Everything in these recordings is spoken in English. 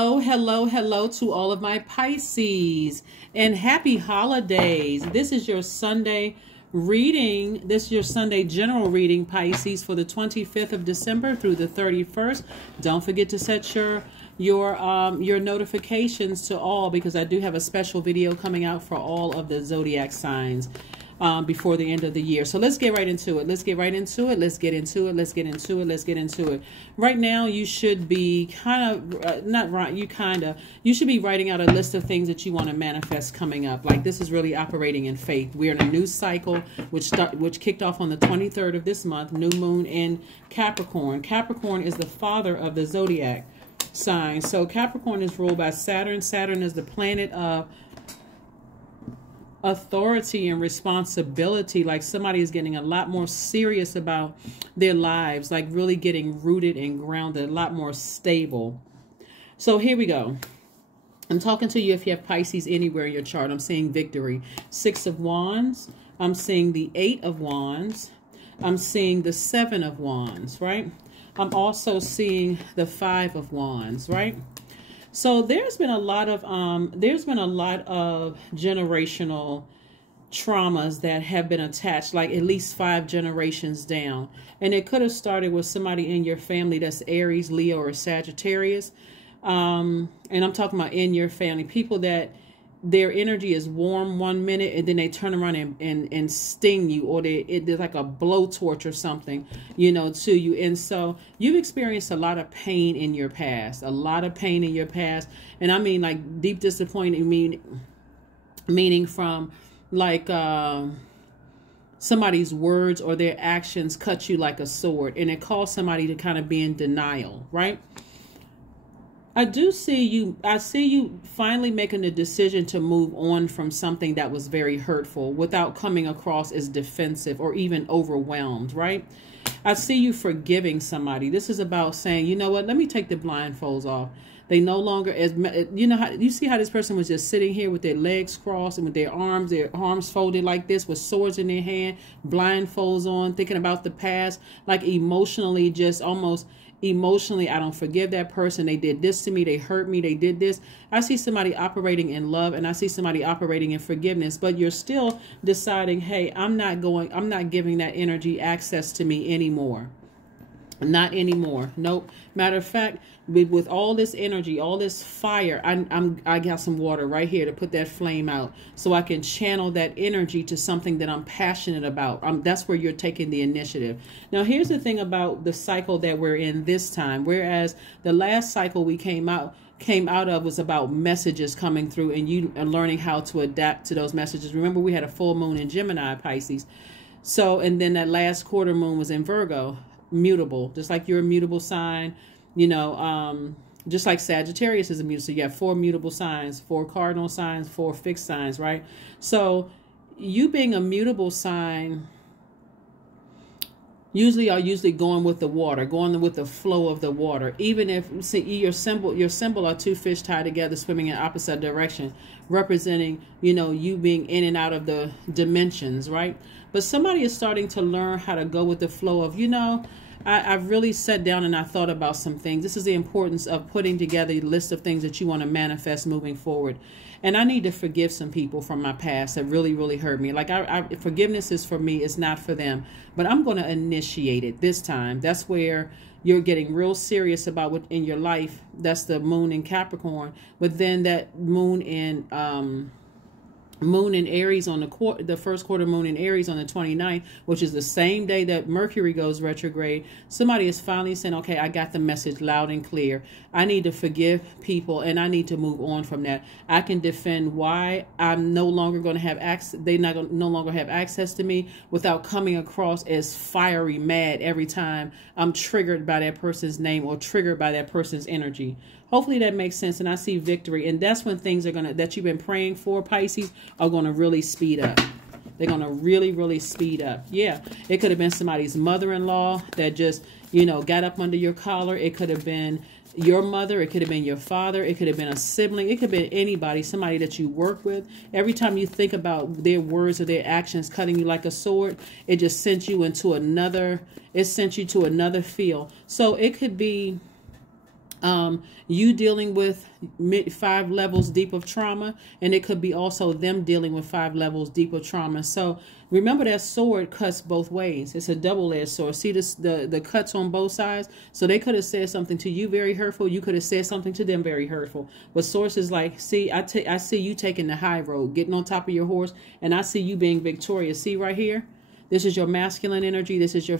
Oh, hello to all of my Pisces, and happy holidays. This is your Sunday reading. This is your Sunday general reading, Pisces, for the 25th of December through the 31st. Don't forget to set your notifications to all, because I do have a special video coming out for all of the Zodiac signs before the end of the year. So let's get right into it. Let's get right into it. Let's get into it. Let's get into it. Let's get into it. Right now, you should be you should be writing out a list of things that you want to manifest coming up. Like, this is really operating in faith. We're in a new cycle, which kicked off on the 23rd of this month, new moon in Capricorn. Capricorn is the father of the Zodiac sign. So Capricorn is ruled by Saturn. Saturn is the planet of authority and responsibility. Like, somebody is getting a lot more serious about their lives, like really getting rooted and grounded, a lot more stable. So here we go. I'm talking to you if you have Pisces anywhere in your chart. I'm seeing victory. 6 of Wands. I'm seeing the 8 of Wands. I'm seeing the 7 of Wands, right? I'm also seeing the 5 of Wands, right? So there's been a lot of generational traumas that have been attached, like at least 5 generations down. And it could have started with somebody in your family that's Aries, Leo, or Sagittarius. And I'm talking about in your family, people that their energy is warm one minute and then they turn around and sting you, or there's like a blowtorch or something, to you. And so you've experienced a lot of pain in your past, And I mean, like, deep disappointment, meaning from like somebody's words or their actions cut you like a sword, and it caused somebody to kind of be in denial, right? I see you finally making the decision to move on from something that was very hurtful without coming across as defensive or even overwhelmed, right? I see you forgiving somebody. This is about saying, you know what, let me take the blindfolds off. They no longer, you see how this person was just sitting here with their legs crossed and with their arms folded like this, with swords in their hand, blindfolds on, thinking about the past, like emotionally, just almost emotionally, I don't forgive that person. They did this to me. They hurt me. They did this. I see somebody operating in love, and I see somebody operating in forgiveness, but you're still deciding, hey, I'm not giving that energy access to me anymore. Not anymore. Nope. Matter of fact, with all this energy, all this fire, I got some water right here to put that flame out so I can channel that energy to something that I'm passionate about. That's where you're taking the initiative. Now, here's the thing about the cycle that we're in this time. Whereas the last cycle we came out of was about messages coming through and you are learning how to adapt to those messages. Remember, we had a full moon in Gemini, Pisces. So, and then that last quarter moon was in Virgo. Mutable, just like you're a mutable sign, just like Sagittarius is a mutable. So you have 4 mutable signs, 4 cardinal signs, 4 fixed signs, right? So you being a mutable sign usually are going with the water, going with the flow of the water. Even if, see, your symbol are 2 fish tied together swimming in opposite direction, representing, you being in and out of the dimensions, right? But somebody is starting to learn how to go with the flow of, I've really sat down and I thought about some things. This is the importance of putting together a list of things that you want to manifest moving forward. And I need to forgive some people from my past that really, really hurt me. Like, forgiveness is for me, it's not for them. But I'm going to initiate it this time. That's where you're getting real serious about what in your life. That's the moon in Capricorn. But then that moon in Aries on the first quarter moon in Aries on the 29th, which is the same day that Mercury goes retrograde. Somebody is finally saying, okay, I got the message loud and clear. I need to forgive people and I need to move on from that. I can defend why I'm no longer going to have access. No longer have access to me without coming across as fiery mad every time I'm triggered by that person's name or triggered by that person's energy. Hopefully that makes sense. And I see victory. And that's when things are that you've been praying for, Pisces, are going to really speed up. They're going to really, really speed up. Yeah. It could have been somebody's mother-in-law that just, got up under your collar. It could have been your mother. It could have been your father. It could have been a sibling. It could have been anybody, somebody that you work with. Every time you think about their words or their actions cutting you like a sword, it just sent you into another, it sent you to another field. So it could be You dealing with 5 levels deep of trauma, and it could be also them dealing with 5 levels deep of trauma. So remember that sword cuts both ways. It's a double-edged sword. See this, the cuts on both sides. So they could have said something to you very hurtful. You could have said something to them very hurtful. But source is like, see, I see you taking the high road, getting on top of your horse, and I see you being victorious. See right here? This is your masculine energy. This is your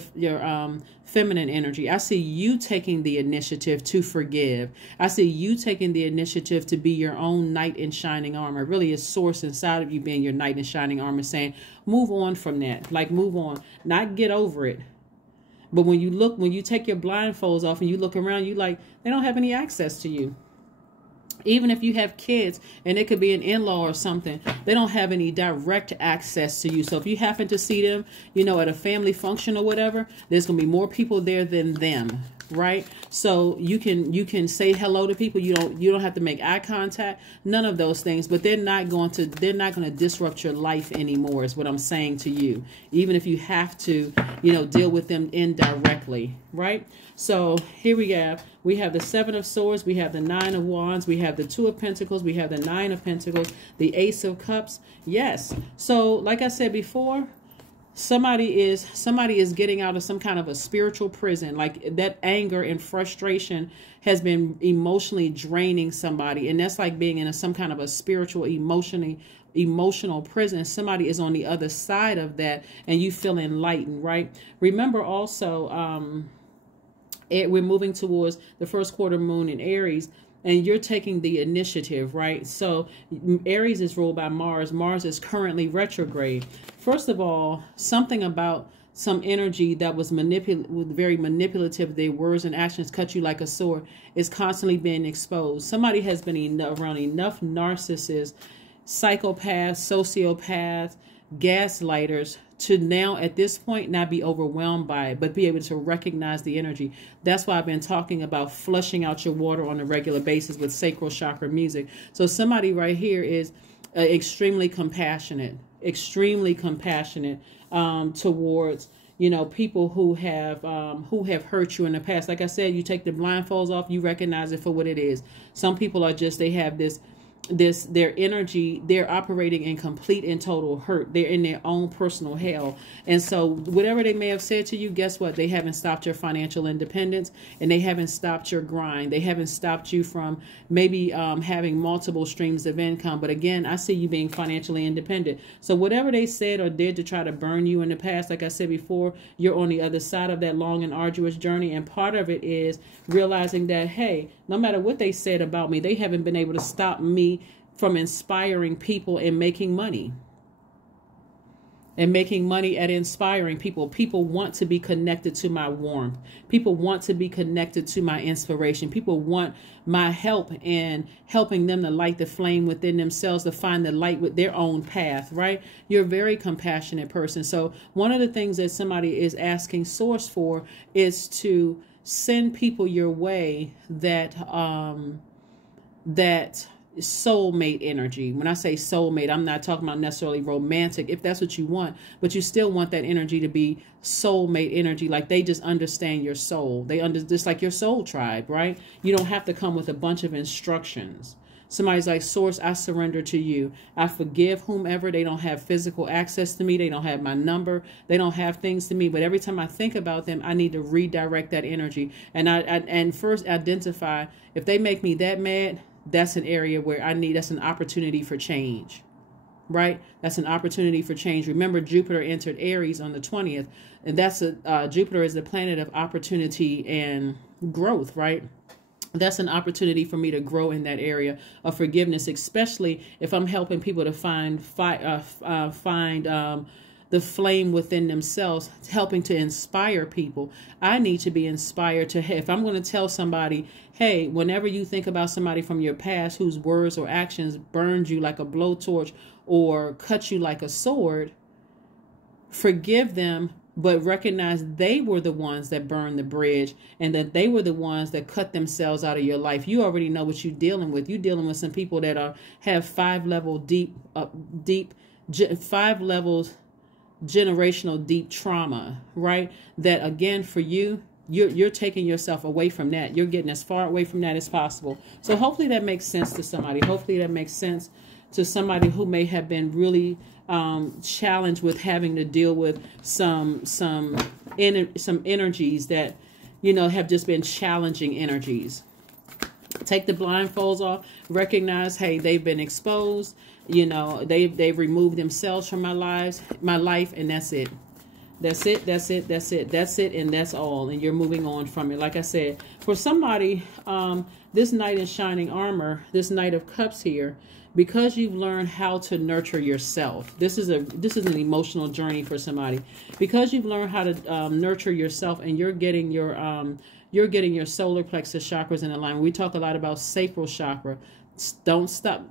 feminine energy. I see you taking the initiative to forgive. I see you taking the initiative to be your own knight in shining armor. Really, is source inside of you being your knight in shining armor, saying, move on from that. Like, move on. Not get over it. But when you take your blindfolds off and you look around, you like, they don't have any access to you. Even if you have kids and it could be an in-law or something, they don't have any direct access to you. So if you happen to see them, you know, at a family function or whatever, there's going to be more people there than them, right? So you can say hello to people. You don't have to make eye contact, none of those things, but they're not going to disrupt your life anymore is what I'm saying to you. Even if you have to, you know, deal with them indirectly, right? So here we have the 7 of Swords, we have the 9 of Wands, we have the 2 of Pentacles, we have the 9 of Pentacles, the Ace of Cups. Yes. So like I said before, somebody is getting out of some kind of a spiritual prison. Like that anger and frustration has been emotionally draining somebody, and that's like being in some kind of a spiritual emotional prison. Somebody is on the other side of that, and you feel enlightened, right? Remember also, we're moving towards the first quarter moon in Aries, and you're taking the initiative, right? So Aries is ruled by Mars. Mars is currently retrograde. First of all, something about some energy that was very manipulative, their words and actions cut you like a sword, is constantly being exposed. Somebody has been around enough narcissists, psychopaths, sociopaths, gaslighters to now at this point not be overwhelmed by it, but be able to recognize the energy. That's why I've been talking about flushing out your water on a regular basis with sacral chakra music. So somebody right here is extremely compassionate towards, you know, people who have hurt you in the past. Like I said, you take the blindfolds off, you recognize it for what it is. Some people are just, they have their energy, they're operating in complete and total hurt. They're in their own personal hell. And so whatever they may have said to you, guess what? They haven't stopped your financial independence, and they haven't stopped your grind. They haven't stopped you from maybe having multiple streams of income. But again, I see you being financially independent. So whatever they said or did to try to burn you in the past, like I said before, you're on the other side of that long and arduous journey. And part of it is realizing that, hey, no matter what they said about me, they haven't been able to stop me from inspiring people and making money. And making money at inspiring people. People want to be connected to my warmth. People want to be connected to my inspiration. People want my help in helping them to light the flame within themselves, to find the light with their own path, right? You're a very compassionate person. So one of the things that somebody is asking Source for is to send people your way that soulmate energy. When I say soulmate, I'm not talking about necessarily romantic, if that's what you want, but you still want that energy to be soulmate energy. Like they just understand your soul. Just like your soul tribe, right? You don't have to come with a bunch of instructions. Somebody's like, Source, I surrender to you. I forgive whomever. They don't have physical access to me. They don't have my number. They don't have things to me. But every time I think about them, I need to redirect that energy. And first identify, if they make me that mad, that's an area where that's an opportunity for change, right? That's an opportunity for change. Remember, Jupiter entered Aries on the 20th, and Jupiter is the planet of opportunity and growth, right? That's an opportunity for me to grow in that area of forgiveness, especially if I'm helping people to find the flame within themselves, helping to inspire people. I need to be inspired to, if I'm going to tell somebody, hey, whenever you think about somebody from your past whose words or actions burned you like a blowtorch or cut you like a sword, forgive them, but recognize they were the ones that burned the bridge, and that they were the ones that cut themselves out of your life. You already know what you're dealing with. You're dealing with some people that have 5 levels generational deep trauma, right? That again, for you, you're taking yourself away from that. You're getting as far away from that as possible. So hopefully that makes sense to somebody. Hopefully that makes sense to somebody who may have been really challenged with having to deal with some energies that, you know, have just been challenging energies. Take the blindfolds off. Recognize, hey, they've been exposed. You know, they've removed themselves from my life, and that's it. That's it, that's it, that's it, that's it, and that's all. And you're moving on from it. Like I said, for somebody, this Knight in Shining Armor, this Knight of Cups here, because you've learned how to nurture yourself. This is an emotional journey for somebody. Because you've learned how to nurture yourself, and you're getting your solar plexus chakras in alignment. We talk a lot about sacral chakra. Don't stop,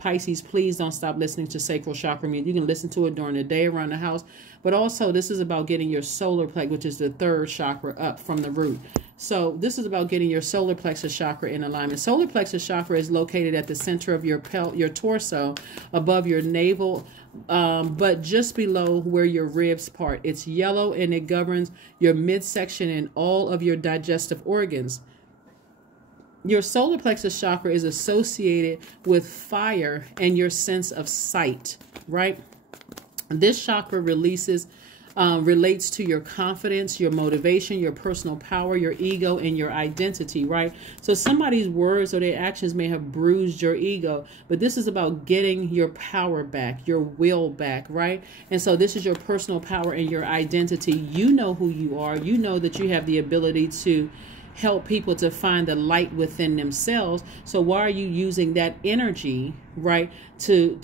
Pisces, please don't stop listening to sacral chakra music. You can listen to it during the day around the house. But also, this is about getting your solar plexus, which is the third chakra, up from the root. So this is about getting your solar plexus chakra in alignment. Solar plexus chakra is located at the center of your torso, above your navel, but just below where your ribs part. It's yellow, and it governs your midsection and all of your digestive organs. Your solar plexus chakra is associated with fire and your sense of sight, right? This chakra relates to your confidence, your motivation, your personal power, your ego, and your identity, right? So somebody's words or their actions may have bruised your ego, but this is about getting your power back, your will back, right? And so this is your personal power and your identity. You know who you are. You know that you have the ability to help people to find the light within themselves. So why are you using that energy, right, to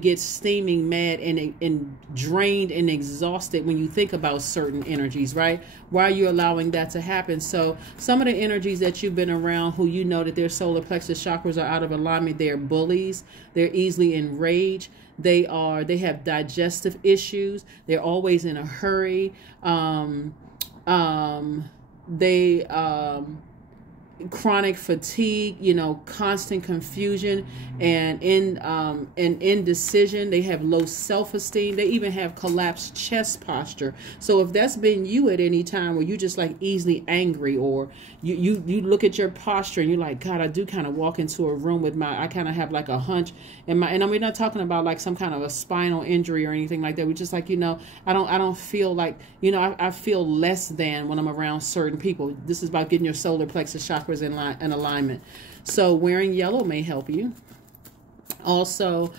get steaming mad and drained and exhausted when you think about certain energies, right? Why are you allowing that to happen? So some of the energies that you've been around, who you know that their solar plexus chakras are out of alignment, they're bullies, they're easily enraged, they have digestive issues, they're always in a hurry, they chronic fatigue, you know, constant confusion and indecision. They have low self-esteem. They even have collapsed chest posture. So if that's been you at any time where you just like easily angry, or you look at your posture and you're like, God, I do kind of walk into a room with I kind of have like a hunch and we're not talking about like some kind of a spinal injury or anything like that. We're just like, you know, I don't feel like, you know, I feel less than when I'm around certain people. This is about getting your solar plexus chakras in alignment. So wearing yellow may help you. Also,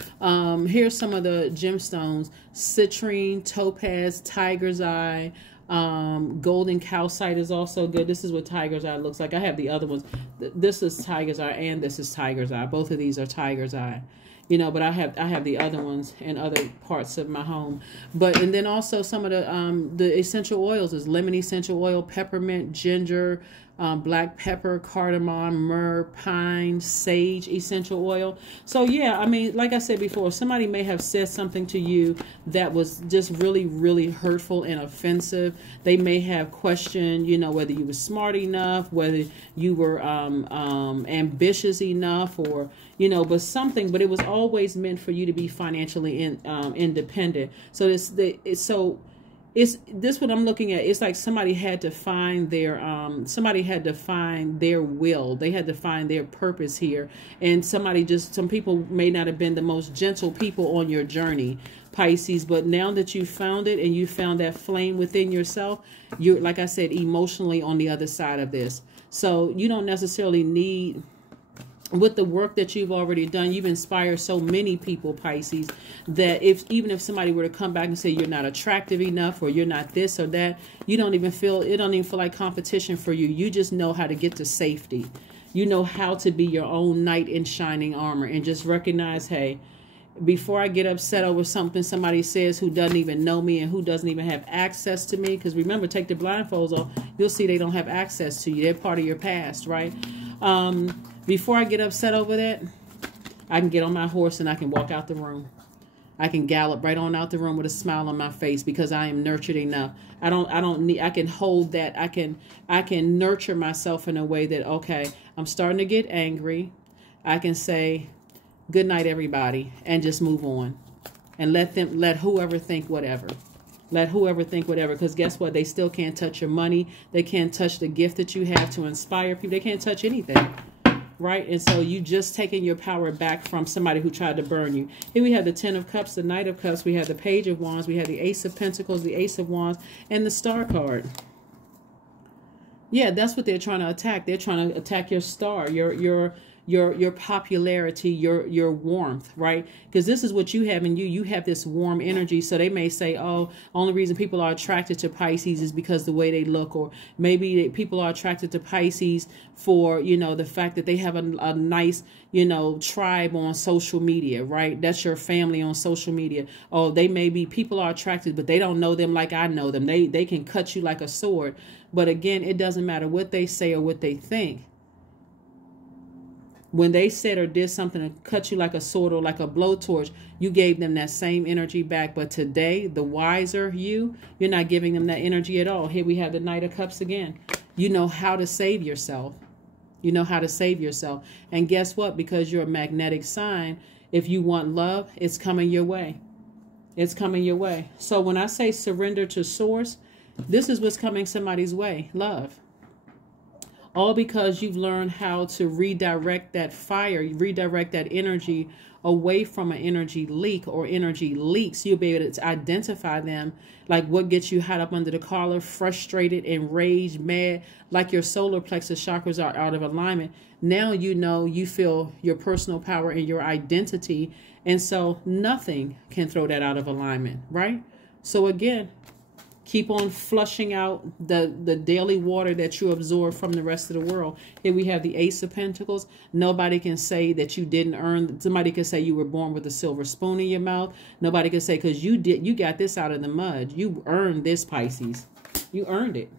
here's some of the gemstones: citrine, topaz, tiger's eye, golden calcite is also good. This is what tiger's eye looks like. I have the other ones. This is tiger's eye and this is tiger's eye. Both of these are tiger's eye. You know, but I have the other ones in other parts of my home. And then also some of the essential oils is lemon essential oil, peppermint, ginger, black pepper, cardamom, myrrh, pine, sage essential oil. So yeah, I mean, like I said before, somebody may have said something to you that was just really, really hurtful and offensive. They may have questioned, you know, whether you were smart enough, whether you were ambitious enough, or, you know, but it was always meant for you to be financially independent. So it's what I'm looking at. It's like somebody had to find their will. They had to find their purpose here. And some people may not have been the most gentle people on your journey, Pisces, but now that you found it and you found that flame within yourself, you're, like I said, emotionally on the other side of this. So you don't necessarily need, with the work that you've already done, you've inspired so many people, Pisces, that even if somebody were to come back and say you're not attractive enough or you're not this or that, it don't even feel like competition for you. You just know how to get to safety. You know how to be your own knight in shining armor, and just recognize, hey, before I get upset over something somebody says who doesn't even know me and who doesn't even have access to me, because remember, take the blindfolds off, you'll see they don't have access to you. They're part of your past, right? Before I get upset over that, I can get on my horse and I can walk out the room. I can gallop right on out the room with a smile on my face, because I am nurtured enough. I can hold that. I can nurture myself in a way that, okay, I'm starting to get angry. I can say, good night, everybody, and just move on, and let whoever think whatever. Let whoever think whatever, because guess what? They still can't touch your money. They can't touch the gift that you have to inspire people. They can't touch anything, right? And so you just taking your power back from somebody who tried to burn you. Here we have the 10 of Cups, the Knight of Cups. We have the Page of Wands. We have the Ace of Pentacles, the Ace of Wands, and the Star card. Yeah, that's what they're trying to attack. They're trying to attack your star, your popularity, your warmth, right? Because this is what you have in you. You have this warm energy. So they may say, oh, only reason people are attracted to Pisces is because the way they look, or maybe people are attracted to Pisces for, you know, the fact that they have a nice, you know, tribe on social media, right? That's your family on social media. Oh, they may be, people are attracted, but they don't know them like I know them. They can cut you like a sword. But again, it doesn't matter what they say or what they think. When they said or did something to cut you like a sword or like a blowtorch, you gave them that same energy back. But today, the wiser you're not giving them that energy at all. Here we have the Knight of Cups again. You know how to save yourself. You know how to save yourself. And guess what? Because you're a magnetic sign, if you want love, it's coming your way. It's coming your way. So when I say surrender to source, this is what's coming somebody's way. Love. All because you've learned how to redirect that fire, redirect that energy away from an energy leak or energy leaks. You'll be able to identify them, like what gets you hot up under the collar, frustrated, enraged, mad, like your solar plexus chakras are out of alignment. Now you know, you feel your personal power and your identity, and so nothing can throw that out of alignment, right? So again, keep on flushing out the daily water that you absorb from the rest of the world. Here we have the Ace of Pentacles. Nobody can say that you didn't earn. Somebody can say you were born with a silver spoon in your mouth. Nobody can say, because you got this out of the mud. You earned this, Pisces. You earned it.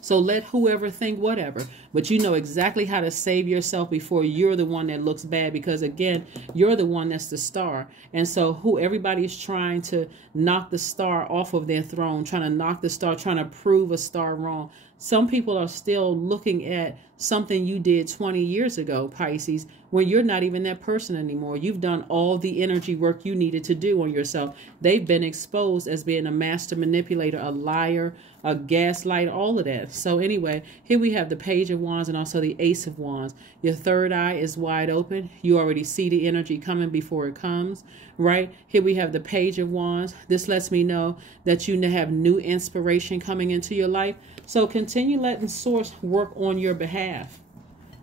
So let whoever think whatever, but you know exactly how to save yourself before you're the one that looks bad, because again, you're the one that's the star. And so everybody's trying to knock the star off of their throne, trying to knock the star, trying to prove a star wrong. Some people are still looking at something you did 20 years ago, Pisces, when you're not even that person anymore. You've done all the energy work you needed to do on yourself. They've been exposed as being a master manipulator, a liar, a gaslight, all of that. So anyway, here we have the Page of Wands and also the Ace of Wands. Your third eye is wide open. You already see the energy coming before it comes, right? Here we have the Page of Wands. This lets me know that you have new inspiration coming into your life. So continue letting Source work on your behalf.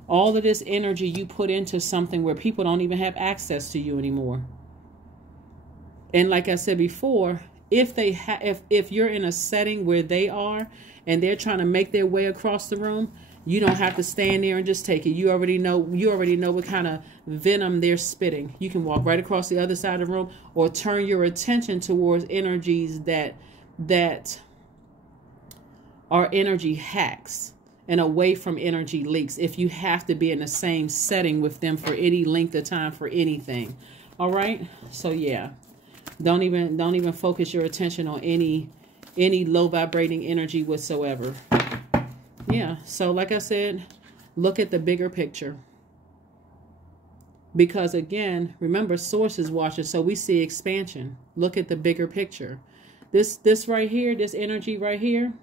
All of this energy you put into something where people don't even have access to you anymore. And like I said before, if you're in a setting where they are and they're trying to make their way across the room, you don't have to stand there and just take it. You already know what kind of venom they're spitting. You can walk right across the other side of the room, or turn your attention towards energies that are energy hacks, and away from energy leaks, if you have to be in the same setting with them for any length of time for anything. All right. So yeah, don't even focus your attention on any low vibrating energy whatsoever. Yeah. So like I said, look at the bigger picture, because again, remember, Source is watching, so we see expansion. Look at the bigger picture. This right here, this energy right here,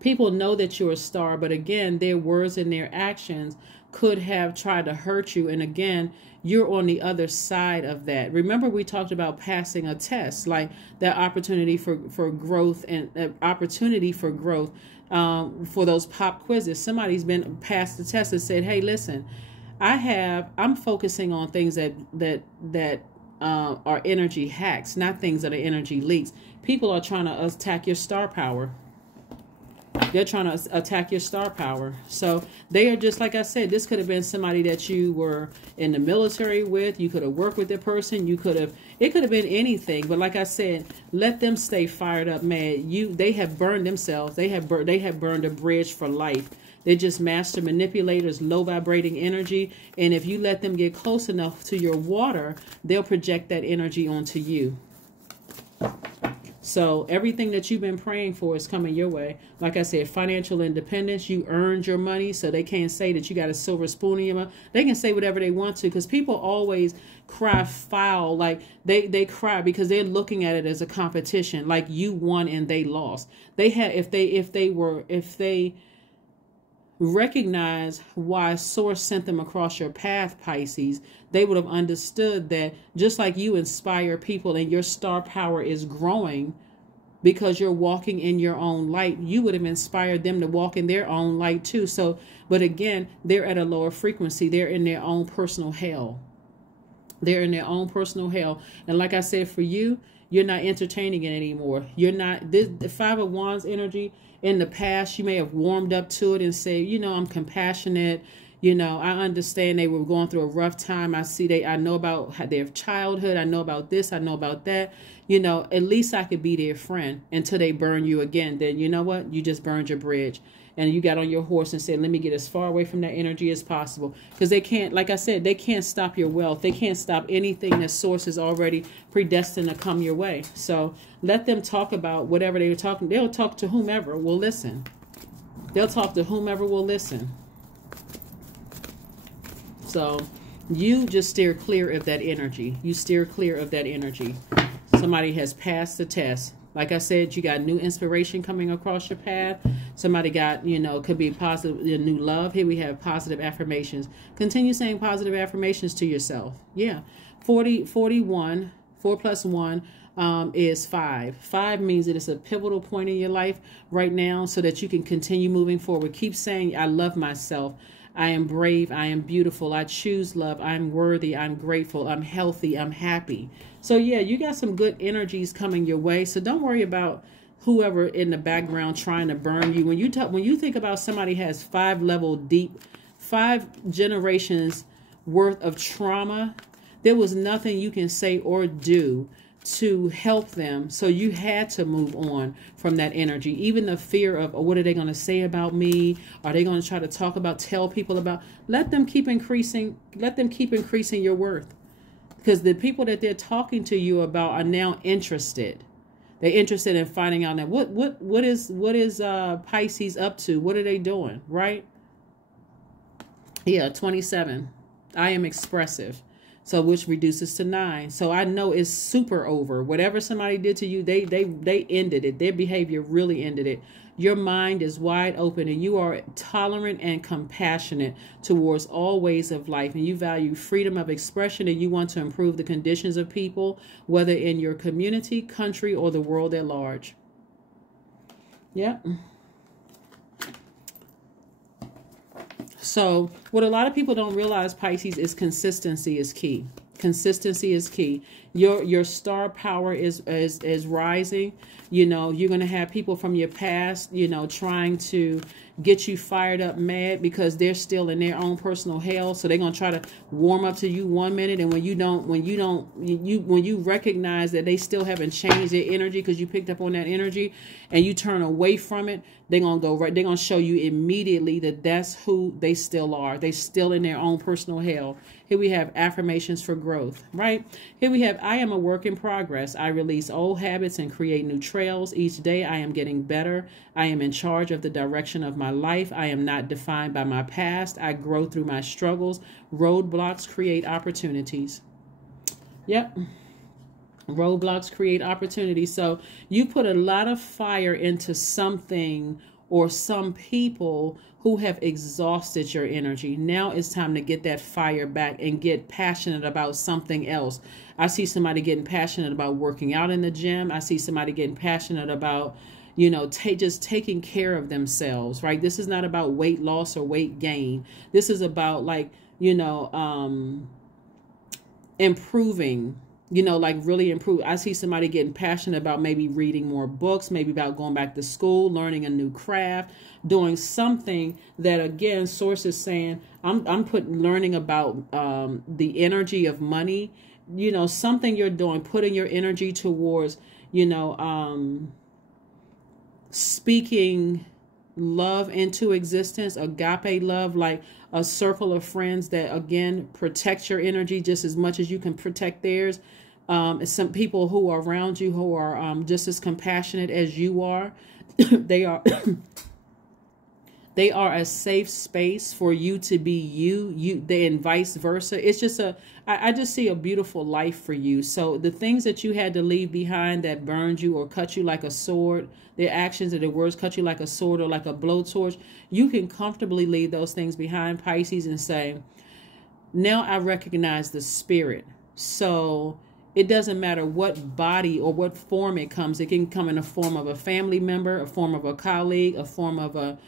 people know that you're a star, but again, their words and their actions could have tried to hurt you. And again, you're on the other side of that. Remember, we talked about passing a test, like that opportunity for growth, and opportunity for growth for those pop quizzes. Somebody's been passed the test and said, hey, listen, I'm focusing on things that are energy hacks, not things that are energy leaks. People are trying to attack your star power. They're trying to attack your star power. So they are just, like I said, this could have been somebody that you were in the military with. You could have worked with the person. It could have been anything. But like I said, let them stay fired up, mad. They have burned themselves. They have burned a bridge for life. They're just master manipulators, low vibrating energy. And if you let them get close enough to your water, they'll project that energy onto you. So everything that you've been praying for is coming your way. Like I said, financial independence, you earned your money, so they can't say that you got a silver spoon in your mouth. They can say whatever they want to, because people always cry foul. Like they cry because they're looking at it as a competition, like you won and they lost. They had, if they recognize why source sent them across your path, Pisces, they would have understood that just like you inspire people and your star power is growing because you're walking in your own light, you would have inspired them to walk in their own light too. So, but again, they're at a lower frequency. They're in their own personal hell. They're in their own personal hell. And like I said, for you, you're not entertaining it anymore. You're not, the Five of Wands energy, in the past, you may have warmed up to it and say, you know, I'm compassionate. You know, I understand they were going through a rough time. I know about their childhood. I know about this. I know about that. You know, at least I could be their friend until they burn you again. Then you know what? You just burned your bridge. And you got on your horse and said, let me get as far away from that energy as possible. Because they can't, like I said, they can't stop your wealth. They can't stop anything that source is already predestined to come your way. So let them talk about whatever they were talking. They'll talk to whomever will listen. They'll talk to whomever will listen. So you just steer clear of that energy. You steer clear of that energy. Somebody has passed the test. Like I said, you got new inspiration coming across your path. Somebody got, you know, could be positive, new love. Here we have positive affirmations. Continue saying positive affirmations to yourself. Yeah. 41, 4 plus 1 is 5. 5 means that it's a pivotal point in your life right now so that you can continue moving forward. Keep saying, I love myself. I am brave. I am beautiful. I choose love. I'm worthy. I'm grateful. I'm healthy. I'm happy. So yeah, you got some good energies coming your way. So don't worry about whoever in the background trying to burn you. When you think about somebody has 5 level deep, 5 generations worth of trauma, there was nothing you can say or do to help them. So you had to move on from that energy. Even the fear of, oh, what are they going to say about me? Are they going to try to tell people about? Let them keep increasing your worth. Because the people that they're talking to you about are now interested. They're interested in finding out now what is Pisces up to? What are they doing? Right? Yeah, 27. I am expressive. So which reduces to 9. So I know it's super over. Whatever somebody did to you, they ended it. Their behavior really ended it. Your mind is wide open and you are tolerant and compassionate towards all ways of life. And you value freedom of expression and you want to improve the conditions of people, whether in your community, country, or the world at large. Yep. So what a lot of people don't realize, Pisces, is consistency is key. Consistency is key. Your star power is rising. You know, you're going to have people from your past, you know, trying to get you fired up mad because they're still in their own personal hell. So they're going to try to warm up to you one minute. And when you recognize that they still haven't changed their energy because you picked up on that energy and you turn away from it, they're going to go right. They're going to show you immediately that that's who they still are. They still in their own personal hell. Here we have affirmations for growth, right? Here we have, I am a work in progress. I release old habits and create new trails. Each day I am getting better. I am in charge of the direction of my life. I am not defined by my past. I grow through my struggles. Roadblocks create opportunities. Yep. Roadblocks create opportunities. So you put a lot of fire into something or some people who have exhausted your energy. Now it's time to get that fire back and get passionate about something else. I see somebody getting passionate about working out in the gym. I see somebody getting passionate about, you know, just taking care of themselves, right? This is not about weight loss or weight gain. This is about, like, you know, improving, you know, like really improve. I see somebody getting passionate about maybe reading more books, maybe about going back to school, learning a new craft, doing something that, again, source is saying, I'm learning about the energy of money, you know, something you're doing, putting your energy towards, you know, speaking love into existence, agape love, like a circle of friends that, again, protect your energy just as much as you can protect theirs. Some people who are around you who are just as compassionate as you are. They are they are a safe space for you to be you, and vice versa. It's just I just see a beautiful life for you. So the things that you had to leave behind that burned you or cut you like a sword, their actions or their words cut you like a sword or like a blowtorch, you can comfortably leave those things behind, Pisces, and say, now I recognize the spirit. So it doesn't matter what body or what form it comes. It can come in a form of a family member, a form of a colleague, a form of a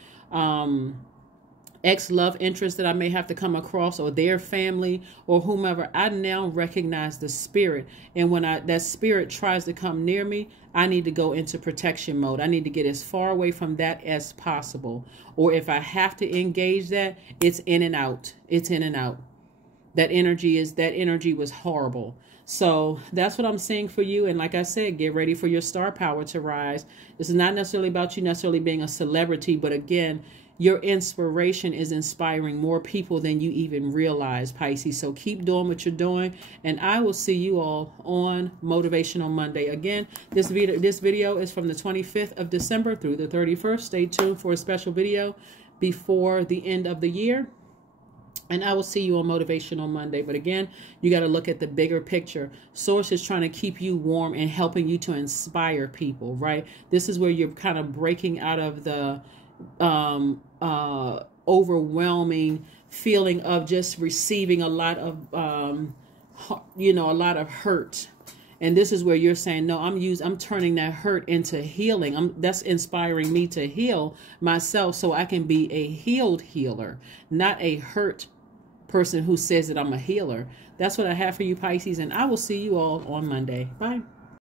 ex-love interest that I may have to come across, or their family or whomever. I now recognize the spirit. And when that spirit tries to come near me, I need to go into protection mode. I need to get as far away from that as possible. Or if I have to engage that, it's in and out. It's in and out. That energy was horrible. So that's what I'm seeing for you. And like I said, get ready for your star power to rise. This is not necessarily about you necessarily being a celebrity, but again, your inspiration is inspiring more people than you even realize, Pisces. So keep doing what you're doing, and I will see you all on Motivational Monday. Again, this video is from the 25th of December through the 31st. Stay tuned for a special video before the end of the year. And I will see you on Motivational Monday. But again, you got to look at the bigger picture. Source is trying to keep you warm and helping you to inspire people, right? This is where you're kind of breaking out of the overwhelming feeling of just receiving a lot of, a lot of hurt. And this is where you're saying, no, I'm turning that hurt into healing. That's inspiring me to heal myself so I can be a healed healer, not a hurt person who says that I'm a healer. That's what I have for you, Pisces, and I will see you all on Monday. Bye.